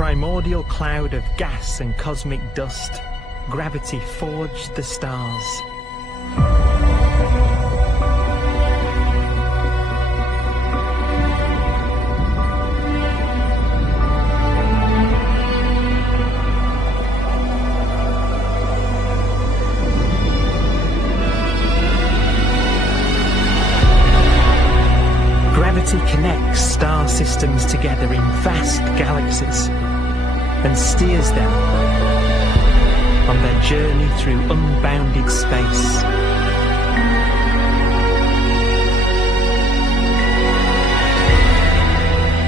primordial cloud of gas and cosmic dust, gravity forged the stars. Gravity connects star systems together in vast galaxies and steers them on their journey through unbounded space.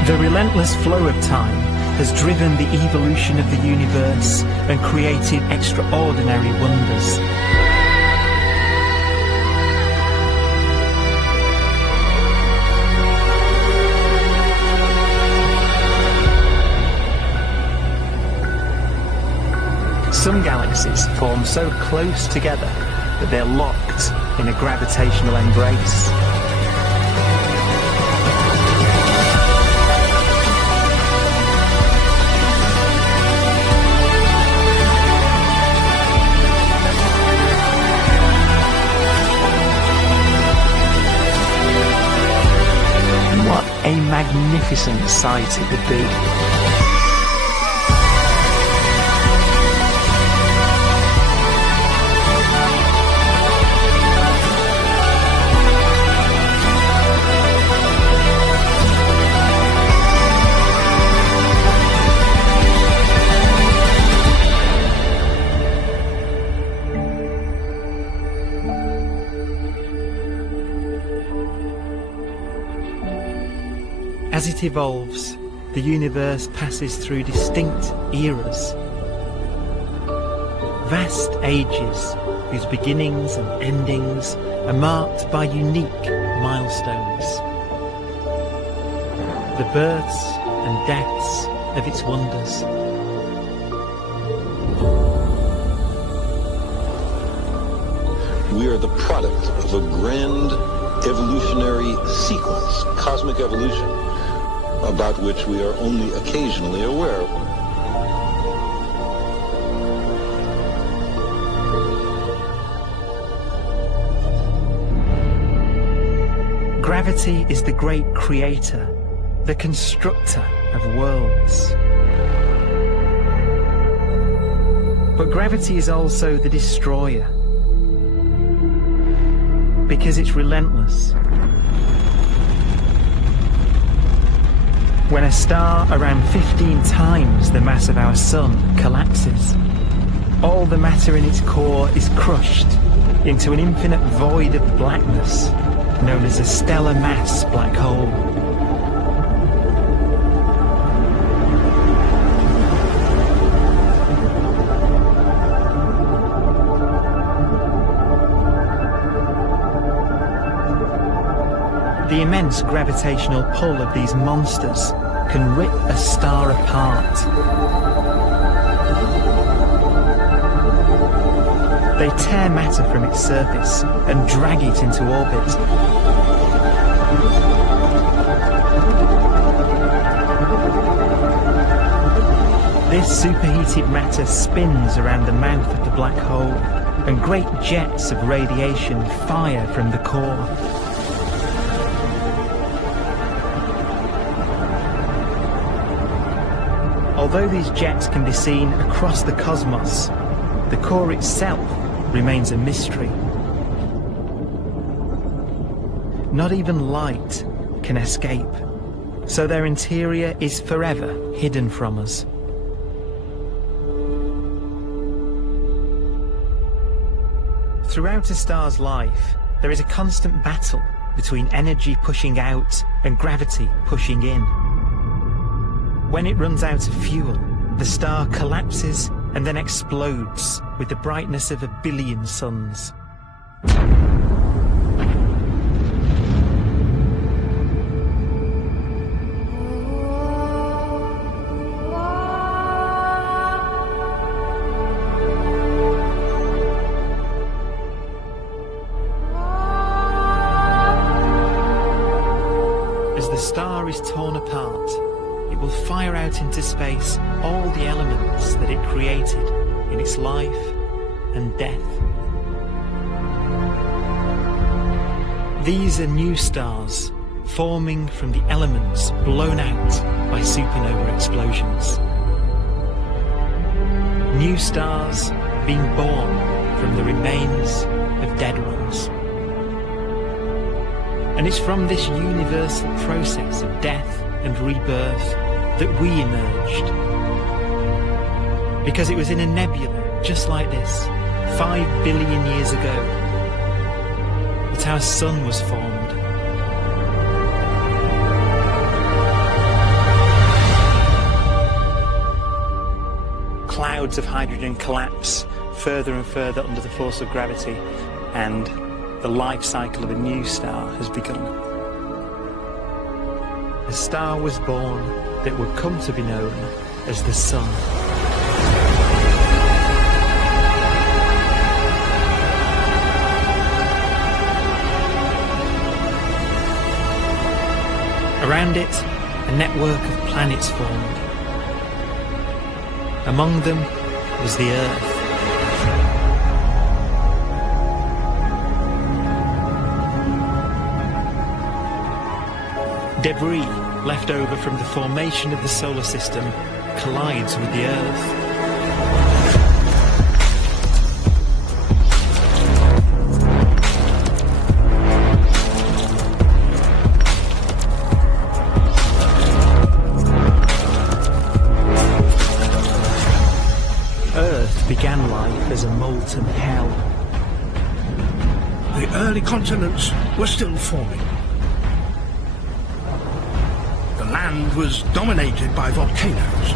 The relentless flow of time has driven the evolution of the universe and created extraordinary wonders. Some galaxies form so close together that they're locked in a gravitational embrace. What a magnificent sight it would be. As it evolves, the universe passes through distinct eras. Vast ages whose beginnings and endings are marked by unique milestones. The births and deaths of its wonders. We are the product of a grand evolutionary sequence, cosmic evolution, about which we are only occasionally aware. Gravity is the great creator, the constructor of worlds. But gravity is also the destroyer, because it's relentless. When a star around 15 times the mass of our Sun collapses, all the matter in its core is crushed into an infinite void of blackness known as a stellar mass black hole. The immense gravitational pull of these monsters can rip a star apart. They tear matter from its surface and drag it into orbit. This superheated matter spins around the mouth of the black hole, and great jets of radiation fire from the core. Although these jets can be seen across the cosmos, the core itself remains a mystery. Not even light can escape, so their interior is forever hidden from us. Throughout a star's life, there is a constant battle between energy pushing out and gravity pushing in. When it runs out of fuel, the star collapses and then explodes with the brightness of 1 billion suns. As the star is torn apart, it will fire out into space all the elements that it created in its life and death. These are new stars forming from the elements blown out by supernova explosions. New stars being born from the remains of dead ones. And it's from this universal process of death and rebirth that we emerged. Because it was in a nebula just like this, 5 billion years ago, that our sun was formed. Clouds of hydrogen collapse further and further under the force of gravity, and the life cycle of a new star has begun. A star was born that would come to be known as the Sun. Around it, a network of planets formed. Among them was the Earth. Debris left over from the formation of the solar system collides with the Earth. Earth began life as a molten hell. The early continents were still forming. The land was dominated by volcanoes,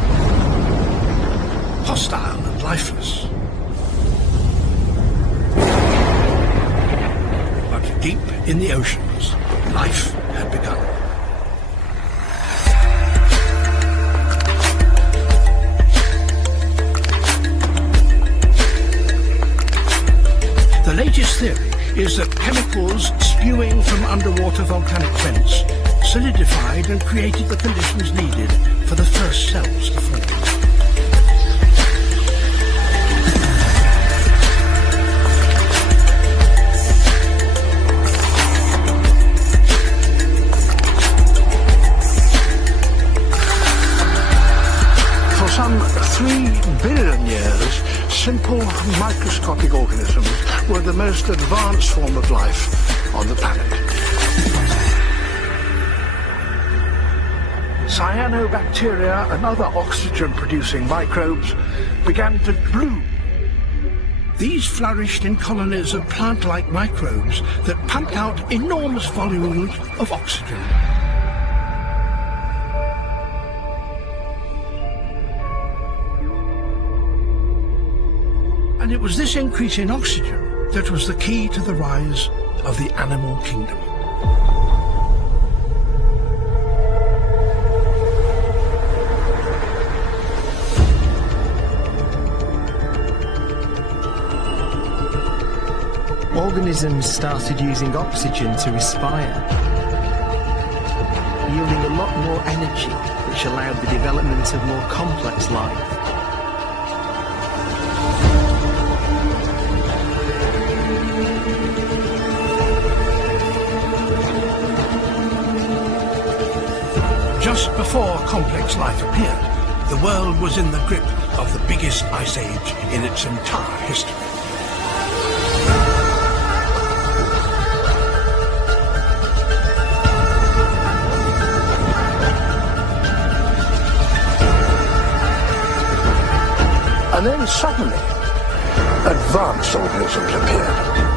hostile and lifeless. But deep in the oceans, life had begun. The latest theory is that chemicals spewing from underwater volcanic vents solidified and created the conditions needed for the first cells to form. For some 3 billion years, simple microscopic organisms were the most advanced form of life on the planet. Cyanobacteria and other oxygen-producing microbes began to bloom. These flourished in colonies of plant-like microbes that pumped out enormous volumes of oxygen. And it was this increase in oxygen that was the key to the rise of the animal kingdom. Organisms started using oxygen to respire, yielding a lot more energy, which allowed the development of more complex life. Just before complex life appeared, the world was in the grip of the biggest ice age in its entire history. And then suddenly, advanced organisms appeared.